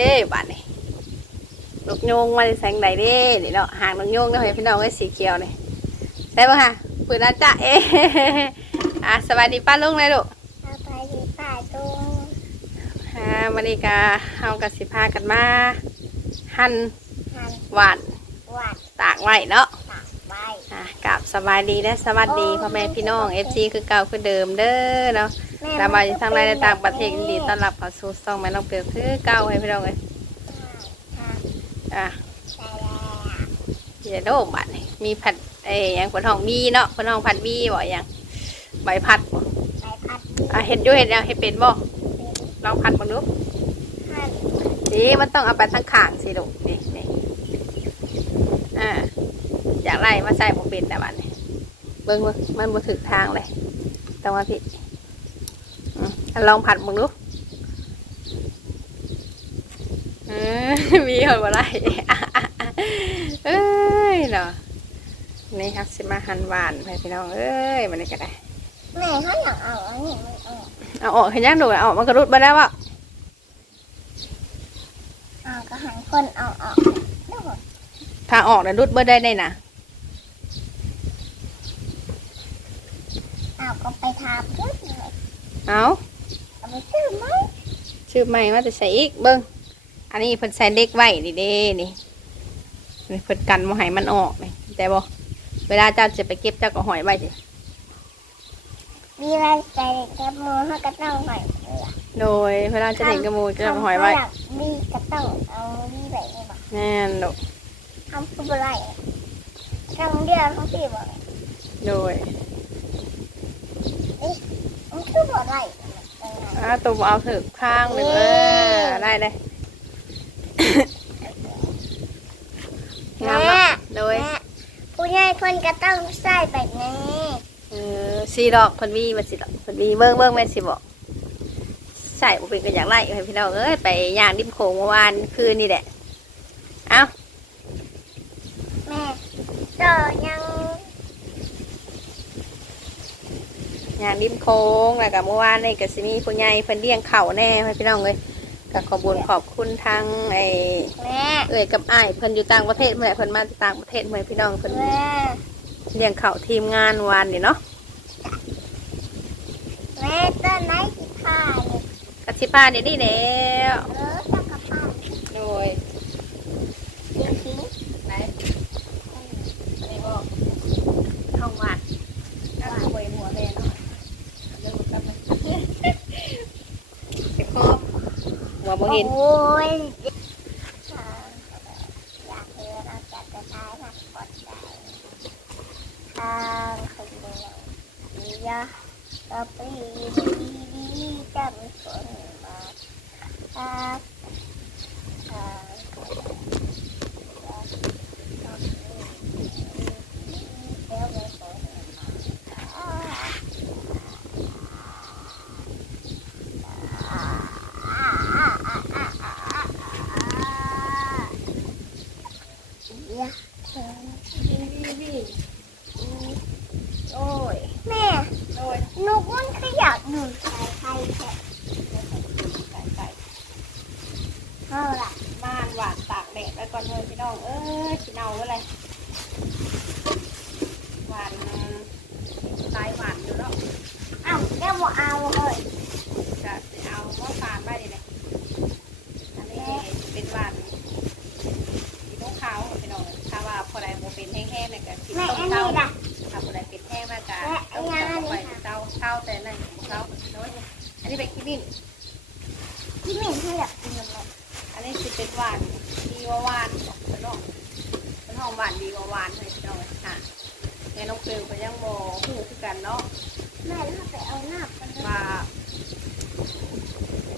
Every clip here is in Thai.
เด้บัดนี้ลูกโยงมาแสงใดเด้นี่เนาะหางลูกโยงเนาะให้พี่น้องไว้สีเขียวนี่ใช่ป่ะค่ะปืนอาจ้ะเอ๊ะอะสวัสดีป้าลุงเลยลูกเอาไปดีป่าตรงอ่าวันนี้ก็เฮากับสิพากันมาหั่นหันหวานหวัดตากไว้เนาะ ตากใบ อะกับ สบายดีและสวัสดีพ่อแม่พี่น้องเอฟซีคือเก่าคือเดิมเด้อเนาะตามมาอยู่ทางในและต่างประเทศยินดีต้อนรับเข้าสู่ซ่องแม่น้องเปียวคือเก่าให้พี่น้องเลยค่ะอะใช่แล้วเดี๋ยวโดมบัดนี่มีผัดเอ้ยหยังผลทองบีเนาะผลทองผัดบีบ่หยังใบผัดบ่ใบพัดดีอะเห็ดอยู่เห็ดยังเห็ดเป็นบ่ลองผัดมาดูหันนี่มันต้องเอาไปทั้งข้างสิลูกนี่นี่อ่า อยากไล่มาใส่บ่เป็นแต่บัดนี้เบิ่งเบิ่งมันบ่ถึกทางเลยต้องมาพี่อืมอะลองผัดมาดูเออมีคนบ่ไล่เอ้ยเนาะนี่ครับสิมาหั่นหวานให้พี่น้องเอ้ยมันนี่ก็ได้แม่เขาอยากเอาอันนี้มันออกเอาออกให้ย่างดูเอาออกมันกระรุดมาแล้วอะเอาก็หันคนเอาออกแล้วก็ถ้าออกแล้วรุดเบ่ได้ได้นะ อาก็ไปทาเพื่อนเลยเอาเอาไปซื้อไหมชื่อใหม่ว่าจะใส่อีกเบิ้งอันนี้เพิ่นใส่เด็กไว้นี่เด้นี่นี่เพิ่นกันบ่ให้มันออกนี่แต่บ่เวลาเจ้าจะไปเก็บเจ้าก็หอยไว้สิมีอะไรใส่กระมูเขาก็ต้องหอยเกลือโดยเวลาจะเห็นกระมูลก็หอยไว้ทำเขาากมีก็ต้องเอามีแบบนี้บอกแน่นลูกทำฟุตบอลไรครั้งเดียวเขาพี่บอกโดยมันคือ บ่ไรอ่าตัวเอาถึกข้างเลยเออได้เลยงามแม่เนาะโดยแม่ผู้ใหญ่คนก็ต้องใส่แบบนี้เออสีดอกเพิ่นมีบ่สิดอกเพิ่นมีเบิ่งเบิ่งแม่นสิบอกใส่บ่เป็นก็อยากไล่ให้พี่น้องเอ้ยไปย่างริมโขงเมื่อวานคืนนี่แหละเอ้าแม่ต่อยั งย่างริมโขงแล้วก็เมื่อวานนี่ก็สิมีผู้ใหญ่เพิ่นเลี้ยงข้าวแน่ให้พี่น้องเอ้ยก็ขอบุญขอบคุณทางไอ้แม่เอ้ยกับอ้ายเพิ่นอยู่ต่างประเทศเมื่อไหร่เพิ่นมาจากต่างประเทศเมื่อไหร่พี่น้องเพิ่นแม่เลี้ยงข้าวทีมงานวานนี่เนาะแม่ต้นไม้สีผ้าเนี่ยกัสิพานี่นี่แล้วเออจักรพรรดิโดย จริง ไหนอันนี้บอกท้องหวานถ้าป่วยหัวแดงเนาะเรื่องกลับมาเจ็บคอหัว ๆ บ่เห็นโอ้ยอยากเห็นเราจัดกระทายมาปลดใจทางคนเดียวดีอะก็ปรีดีดีจำคนมาตาบทางเดี๋ยวไปคนมา โอ้ย แม่ โอ้ย หนูมันขยับดูสายไฟแค่ ใส่ใส่ เท่าไหร่ บ้านหวานตากแดดไปก่อนเลยพี่น้อง เอ้ยขี้เน่าอะไรหวานสายหวานอยู่เนาะ อ้าวเดี๋ยวบอกเอาเลย จะเอาว่าฟานไว้เลยอันนี้เป็นหวานสีต้มขาวพี่น้องถ้าว่าพอใดโม เป็นแห้งๆเนี่ยก็สีแม่ต้มอันเต้านี้ล่ะถ้าพอใดเป็นแห้งมากกะและอัต้นมนี้เต้าอันนี้ไปค่ะเต้าเต้าแต่นั่นของเขาน้อยอันนี้เป็นขี้มิ้น ที่แม่ขยับกินเลย อันนี้สิเป็นหวานดีกว่าหวานบอกพี่น้องเป็นห้องหวานดีกว่าหวานเลยพี่น้องค่ะแม่น้องเปลวก็ยังโมหูคือกันเนาะ แม่ถ้าไปเอาหน้ากันเลย ว่า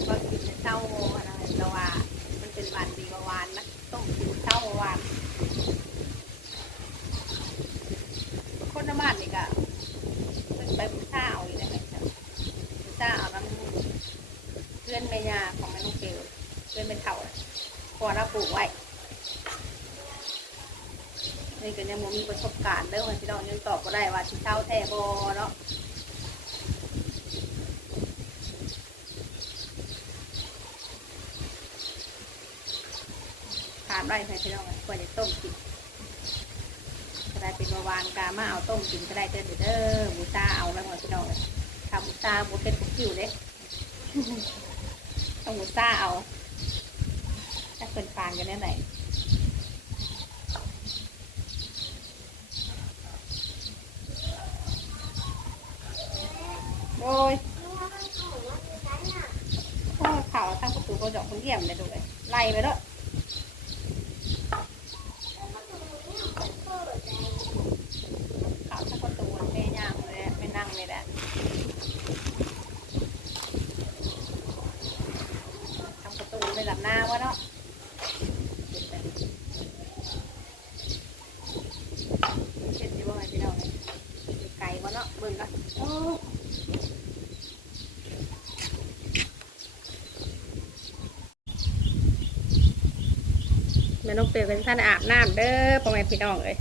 ว่ากินแต่เต้าอะไรแต่ว่ามันเป็นหวานดีกว่าหวานนะต้องกินเต้าหวาน คนน้ำบ้านนี่ก็เป็นไปบุษาเอาอยู่นะครับบุษาเอาน้ำเพื่อนแม่ยาของแม่น้องเกลเพื่อนเป็นเถาพอเราปลูกไว้ นี่ก็ยังบ่มีประสบการณ์เด้อว่าพี่น้องยังตอบก็ได้ว่าที่เช่าแท้บ่เนาะานไว้ให้พี่น้องอะควรจะต้มกินก็ได้เป็นเบาวานกามาเอาต้มกินก็ได้เด้อเด้อบูชาเอาแล้วหมดพี่น้องทำบูชาบูเพ็ดบุคิวเด้ต้องบูชาเอาถ้าเป็นฟานกันแน่ไหน ยพ่อเขาตั้งประตูกระจกคนเยี่ยมเลยดูเลยไล่ไปแล้วเขาตั้งประตูแม่ย่างเลยไม่นั่งเลยแหละทำประตูไปหลับหน้าวะเนาะเช็ดดีว่าไงพี่น้องเนี่ยไก่วะเนาะเบิ่งกันโอ้ แม่นก เปลวเป็นท่านอาบน้ำเด้อพ่อแม่พี่น้องเลย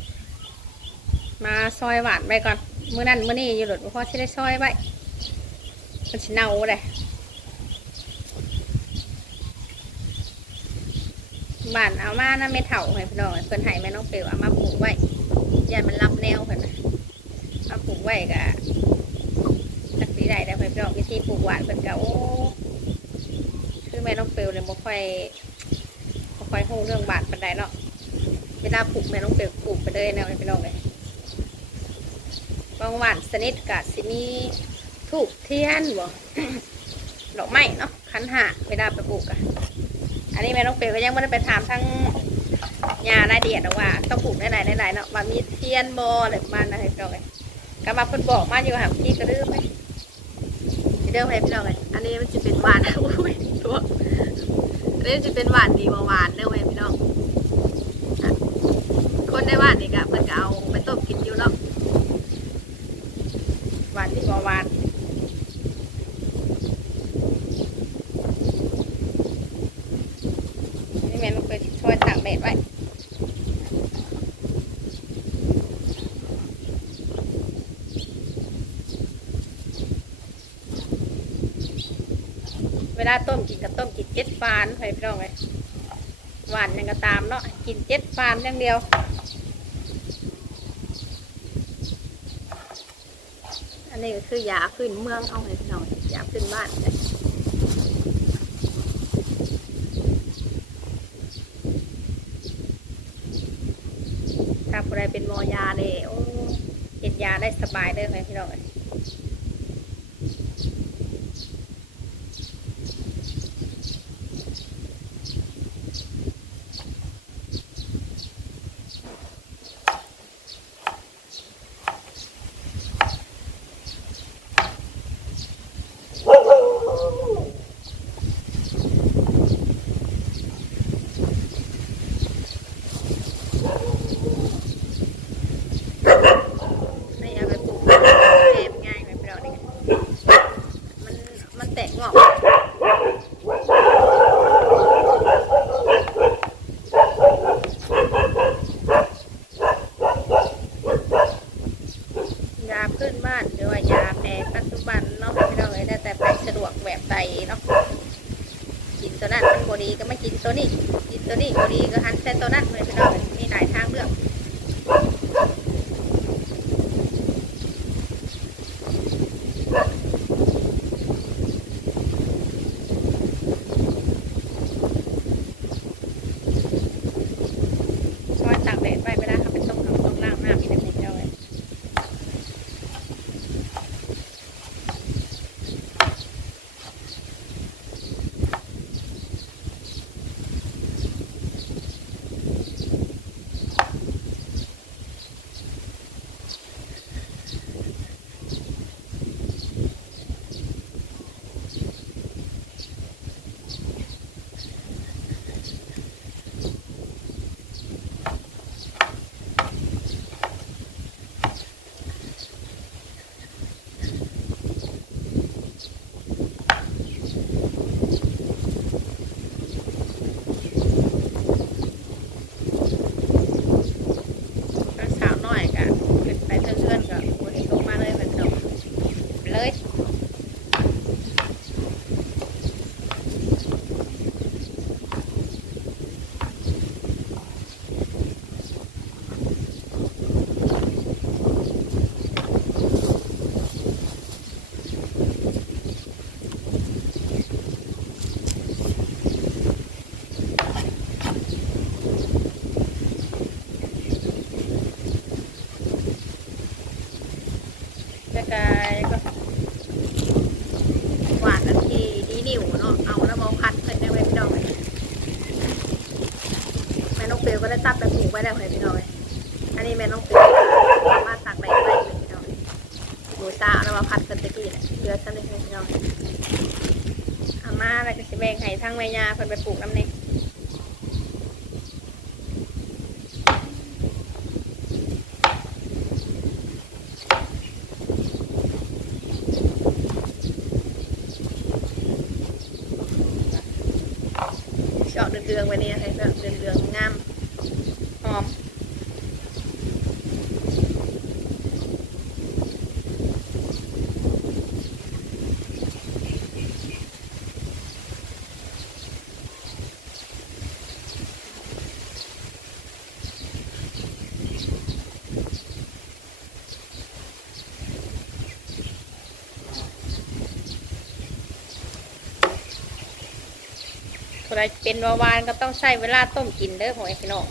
มาซอยหวานไปก่อนมื้อนั้นมื้อนี้อยู่หลดพ่อที่ได้ซอยไว้มันสิเน่าเลยบ้านเอามานะไม่เถ่าให้พี่น้องเพิ่นให้แม่น้องเปลวเอามาปลูกไว้อย่ามันรับแนวเพิ่นนะเอาปลูกไว้กะจักสีใดได้อพี่น้องวิธีปลูกหวานเพิ่นกะโอ้คือแม่น้องเปลวเลยบ่ค่อย ค่อยรู้เรื่องบาทปันไดเนาะเวลาปลูกแม่ต้องเปลปลูกไปเลยแนวนี้พี่น้องเลยบางวานสนิทกะสิมีถูกเทียนบ่ดอกไม้เนาะคันหาเวลาไปปลูกอะอันนี้แม่น้องเปลก็ยังไม่ได้ไปถามทั้งยารายละเอียดว่าต้องปลูกได้ไหลายได้ไหลายเนาะว่ามีเทียนบ่อะไรประมาณนั้นพี่น้องเลยก็มาเพิ่นบอกมาอยู่ห่างพี่ก็ดื้อไหมเดิมให้พี่น้องเลยอันนี้มันจะเป็นหวานอุ้ยตัว เรื่องจะเป็นหวานดีมาหวานเด้อเว้ยพี่น้องคนได้หวานนี่ก็เพิ่นก็เอาไปต้มกินอยู่เนาะหวานดีมาหวานแม่ลูกไปช่วยตากแดดไว้เวลา ต้มกินเจ็ดฟานให้พี่น้องเลยหวานยังก็ตามเนาะกินเจ็ดฟานอย่างเดียวอันนี้ก็คือยาขึ้นเมืองเอาให้พี่น้องยาขึ้นบ้านเลยถ้าผู้ใดเป็นมอยาเลยโอ้เห็นยาได้สบายเลยไหมพี่น้องเอ้ย เปลวก็ได้ตัดไปปลูกไว้แล้วให้พี่น้อย อันนี้แม่น้องปูสามารถตักได้ได้เลยพี่น้อยหมูตาแล้วมาพัดกันตะกี้เหลือจะได้ให้พี่น้อยอามาแล้วก็สิแบ่งให้ทั้งแม่ยาเพิ่นไปปลูกน้ำเนี่อบเดืองๆไว้นี่ให้เพื่อนเดืองๆงามหอม คนใดเป็นวาวานก็ต้องใช้เวลาต้มกินเด้อของไอ้พี่น้อง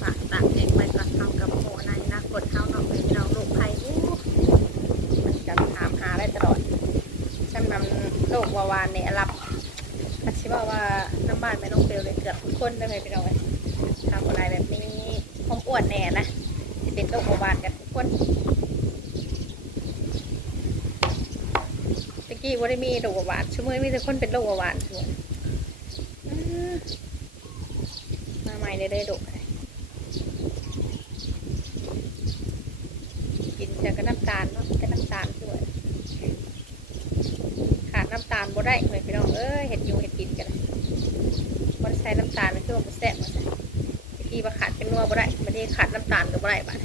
ฝากตากเด็กไปก่อนทำกับโหในนะกดเท้าเนาะพี่น้องลูกไผ่อู้มันจะถามหาได้ตลอดฉันมันโรควาวานเนี่ยรับอาชิว่าว่าน้ำบ้านไม่ต้องเปลวเลยเกือบทุก คนได้ไหมพี่น้องเอ้ยทำอะไรแบบนี้ผมอ้วนแน่นะจะเป็นโรควาวานกันทุกคนตะกี้ว่าได้มีโรควาวานชั่วโมงมีแต่คนเป็นโรควาวานช่วนมาใหม่เลยเลยดุกินแต่ก็น้ำตาลเนาะแต่น้ำตาลด้วยขาดน้ำตาลบ่ได้เลยพี่น้องเอ้ยเห็ดอยู่เห็ดกินกันบ่ได้ใส่น้ำตาลมันคือว่าบ่แซ่บมาใส่ที่ว่าขาดเป็นนัวบ่ได้บัด นี้ขาดน้ำตาลกับอะไรบ้าง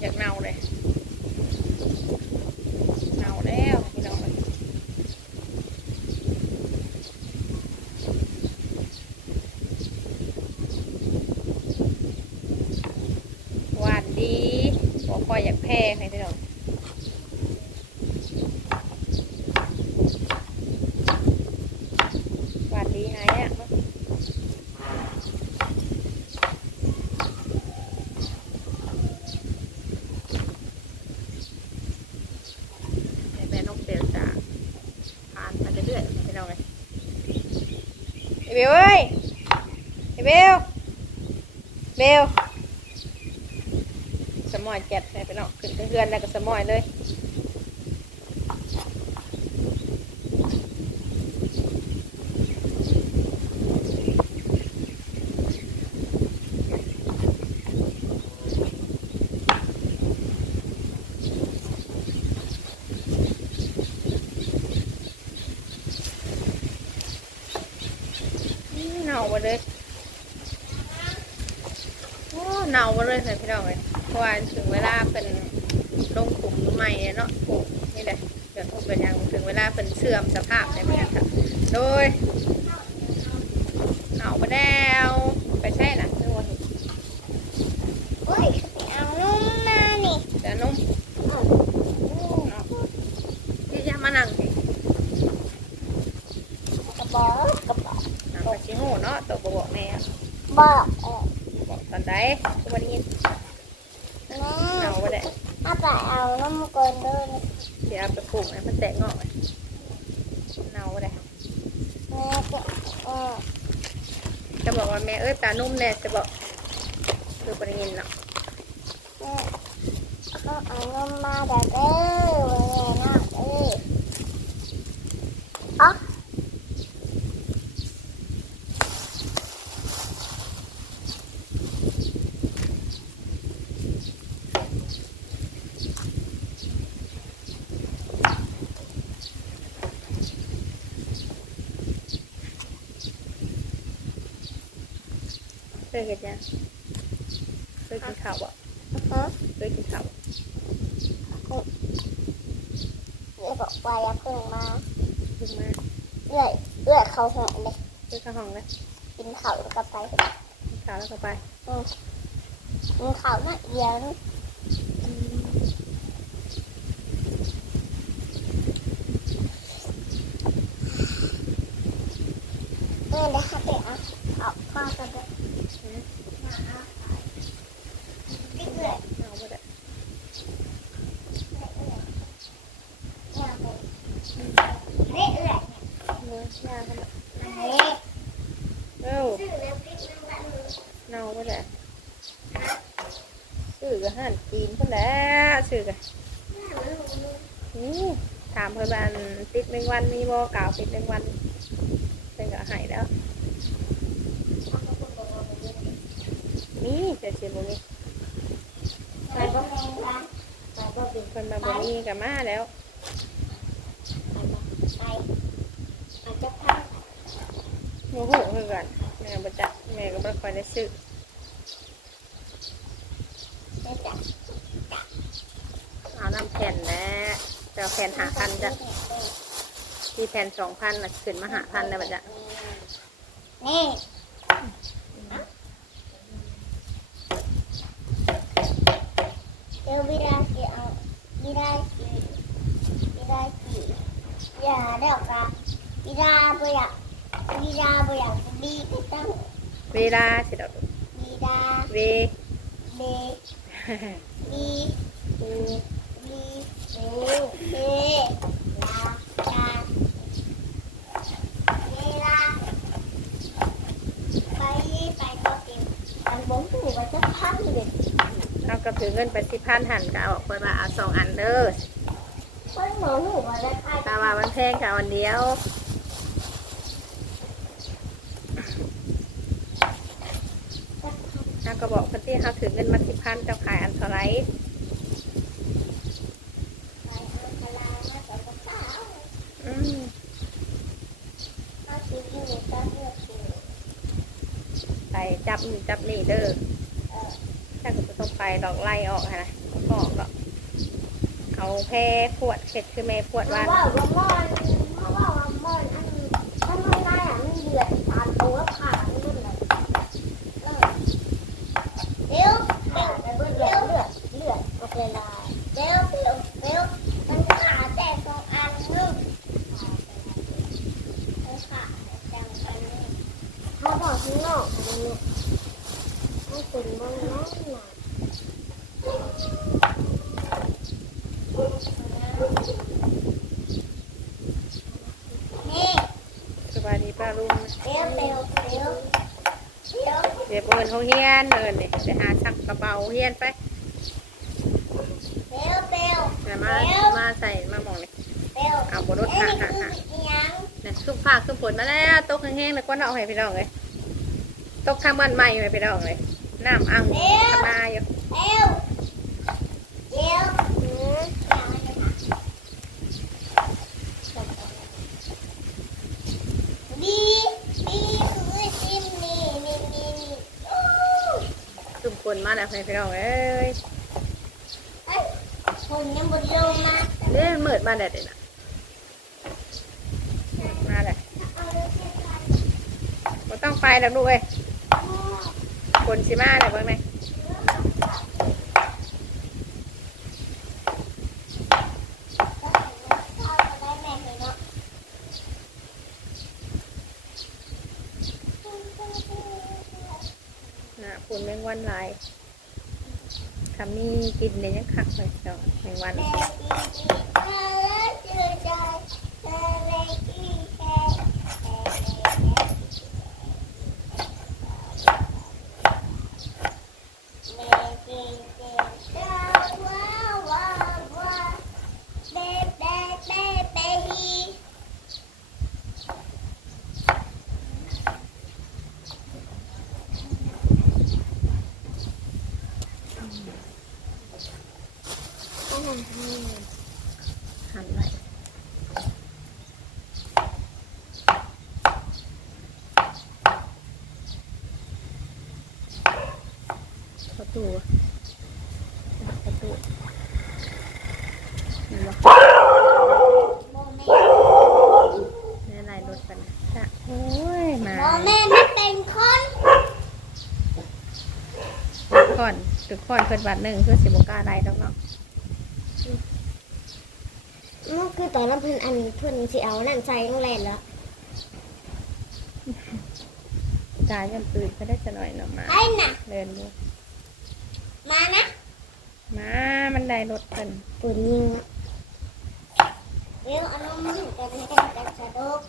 อยากเน่าเลยเน่าแล้วพี่น้องเอ้ย หวานดีบอกคอยอยากแพ้ให้พี่น้องหวานดีหายอะเนาะให้แม่น้องเปลจะผ่านมาเรื่อยๆพี่น้องเลยไอ้ เบลเอ้ยเบลเบลสมอยแจ็ดไปไปเนาะขึ้นเพื่อนแล้วก็สมอยเลยอื้อเน่าไปเลยโอ้ เน่าไปเลยเลยพี่น้องเลยเพราะว่าถึงเวลาเป็นลงกลุ่มใหม่เนาะปลูกนี่แหละเกิดพวกเป็นย่างถึงเวลาเป็นเสื่อมสภาพในเมืองค่ะโดยเอาไปแล้วไปใช่นะนึกว่าโอ้ยเอานุ่มมานี่แต่นุ่มที่ยามานั่งกระบอกกระบอกนั่งไปชิโง่เนาะตัวบบอกแม่บอก เออบอกตอนใดทุกวันนี้แม่เอาไปได้เอาไปเอาน้ำก่อนเดินเดี๋ยวเอาไปปลูกนะมันแตกงอกเลยเอาไปได้แม่ก็เออจะบอกว่าแม่เอ้ยตานุ่มแน่จะบอกคือปริยินเนาะแม่ก็เอาน้ำมาเดี๋ยวเด้อแม่น่าเด้ออ๋อ เค ยเห็นยังเคยกินข้าวบ่ฮะเคยกินข้าวบ่เดี๋ยวบอกวายาเพิ่งมาขึ้นมาเอื้อยเอื้อยเขาหองเลยขึ้นเข้าห้องเลยกินข้าวแล้วก็ไปขาวแล้วก็ไปกินข้าวน่ะเอียงเออได้ค่ะเด็กอะเอาพ่อจะไปมาเอาเอื้อยเอาไปเลย เอื้อยเอื้อยเนื้อยาเข้ามาเฮ้ยเอ้าชื่อเร็วปิ๊กนึงแบบนี้เน่าไปเลยชื่อกับหันจีนคนแล้วชื่อกับนี่ถามเพื่อนบ้านติดหนึ่งวันมีบอกล่าวติดหนึ่งวันเป็นกับหายแล้ว นี่จะเชียร์บุมีไปบ่แม่บ้านไปบ่เป็นคนมาบุมีกับมาแล้วไปไปอาจจะพักโมโหเพื่อนกันแม่บจักแม่ก็บ่ค่อยได้ซื้อจ้ะเอาน้ำแผ่นแล้วจะเอาแผ่นหาพันจ้ะที่แผ่นสองพันขึ้นมาหาพันได้บจักนี่เดี๋ยววิดาสิเอาวิดาสิวิดาสิ อย่าเดี๋ยวกะวิดาบ่อยากวิดาบ่อยากดีก็ต้องเวลาสิเราวิดาเวเดดีดีดีเดเดลาลาเวลาไปไปก็เต็มอันบงถูกว่าจะพันเลยเอากระถือเงินไปสิพันหันก็เอาออกไปว่าเอาสองอันเด้อ คนหมอหูว่าจะไปตาว่ามันแพงค่ะวันเดียวเอาก็บอกคนที่เขาถือเงินมาสิพันจะขายอันเท่าไหรไปเอาพลามาจากกระเป๋าอืมเอาชีวิตก็เลือกอยู่ไปจับนี่จับนี่เด้อถ้าคุณจะต้องไปดอกไล่ออกค่ะนะออกดอก เอาแพ้ปวดเข็ดคือแม่ปวดว่าว่าว่ามอนมาว่าว่ามอนอันไม่ได้อะมันเดือดสามตัวขาดมันเลยเดี๋ยวเดี๋ยวเลือดเลือดเลือดเลือดออกเลยลายเดี๋ยวเดี๋ยวเดี๋ยวมันขาดแต่สองอันนึงมันขาดแต่สองอันนึงเขาบอกข้างนอกอันนี้ให้เป็นบ้างนะหน่อยนี่ สบายดีป้าลุงเดี๋ยวเดี๋ยวเดี๋ยวเดี๋ยวเดี๋ยวเอินเขาเฮียนเอินนี่ไปหาชักกระเป๋าเฮียนไปเดี๋ยวเดี๋ยวแต่มามาใส่มาหมองนี่เดี๋ยวเอาบนรถเอ๊ะหานี่หาคือหาอีหยังเนี่ยคือผ้าคือฝนมาแล้วตกแห้งๆแล้วก็เอาให้พี่น้องเลยตกทางบ้านใหม่ไปพี่น้องเลยน้ำอ่างขนาอยู่ เดี๋ยวเดี๋ยวอืมดีดีคือซิมนี่นี่นี่นี่โอ้ ซุ่มฝนมา แล้วให้พี่น้องเอ้ยเอ้ยคนยังบนลงมาเล่นมืดมาแดดเลยนะมาเลยเอาเลยเช่นกันบ่ต้องไปแล้วลูกเอ้ยฝนสิมาเลยเบ้างไหมนะฝนแมงวันหลายทำนี่ กินเลยยังคักเลยเจ้าในวันเทุกคนเพิ่นบัดหนึ่งคือสิบกล้าได้ดอกเนาะมันคือตอนนั้นเพิ่นอันเพิ่นสิเอานั่นใส่โรงแรมแล้วจ่ายกันตื่นก็ได้จะหน่อยเนาะมาไอ้น่ะ เดินดูมานะ มามันได้รถเพิ่นปืนยิงอะเดี๋ยวเอานมมันกันให้กันกันสะดก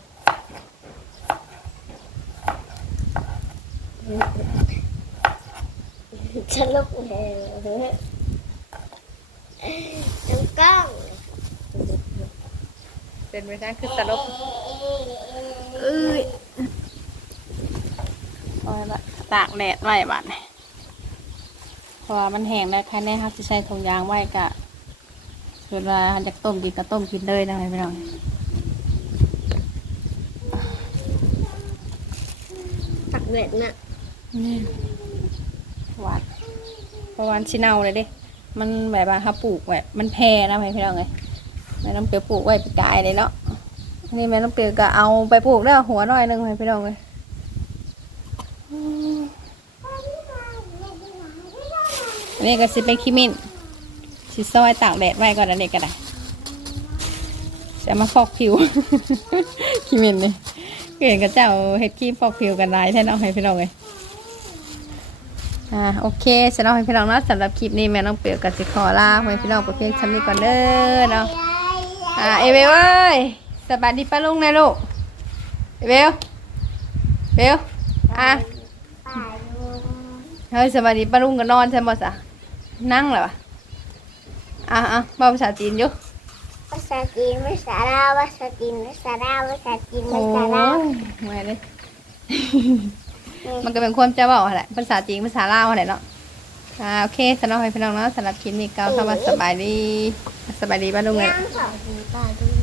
สรุปเลยน้ำกล้องเป็นไปได้คือตลกเอ้ยพอละตากแดดไว้บัดนี่เพราะว่ามันแห้งแล้วใครแน่ครับจะใช้ถุงยางไว้กะเวลาอยากต้มกินก็ต้มกินเลยนะพี่น้องตักเบ็ดน่ะนี่หวาน เพราะวาชิเนาเลยเด้ มันแบบว่าเขาปลูกแบบมันแพร่นะพี่น้องเลยแม่น้ำเปียวปลูกไว้ปีกายเลยเนาะนี่แม่น้ำเปียวก็เอาไปปลูกได้หัวหน่อยหนึงให้พี่น้องเลยอันนี้ก็สิเป็นขี้มิ้นสิซอยตากแดดไว้ก่อนอันนี้ก็ได้จะมาฟอกผิวขี้มิ้นนี่เห็นกับเจ้าเห็ดขี้ฟอกผิวกันได้แท้เนาะให้พี่น้องเลย อ่าโอเคสำหรับพี่น้องเนาะสำหรับคลิปนี้แม่น้องเปียวกับสิขอลาให้พี่น้องไปเพียงชั้นนี้ก่อนเด้อเนาะอ่าเอเวลเว้ยสบายดีป้าลุงนะลูกเอเวลเวลอะป่าลุงเฮ้ยสบายดีป้าลุงก็นอนใช่ไหมสะนั่งเหรอวะอะอะบอกภาษาจีนอยู่ภาษาจีนภาษาลาวภาษาจีนภาษาลาวภาษาจีนโอ้ภาษาลาวยไม่เลย มันก็เป็นความเจ้าบอกแหละภาษาจีนภาษาลาวแหละเนาะอ่าโอเคสำหรับพี่น้องเนาะสำหรับคลิปนี้ก็เข้ามาสบายดีสบายดีป้าลุงเลยยังสองดีป่าลุง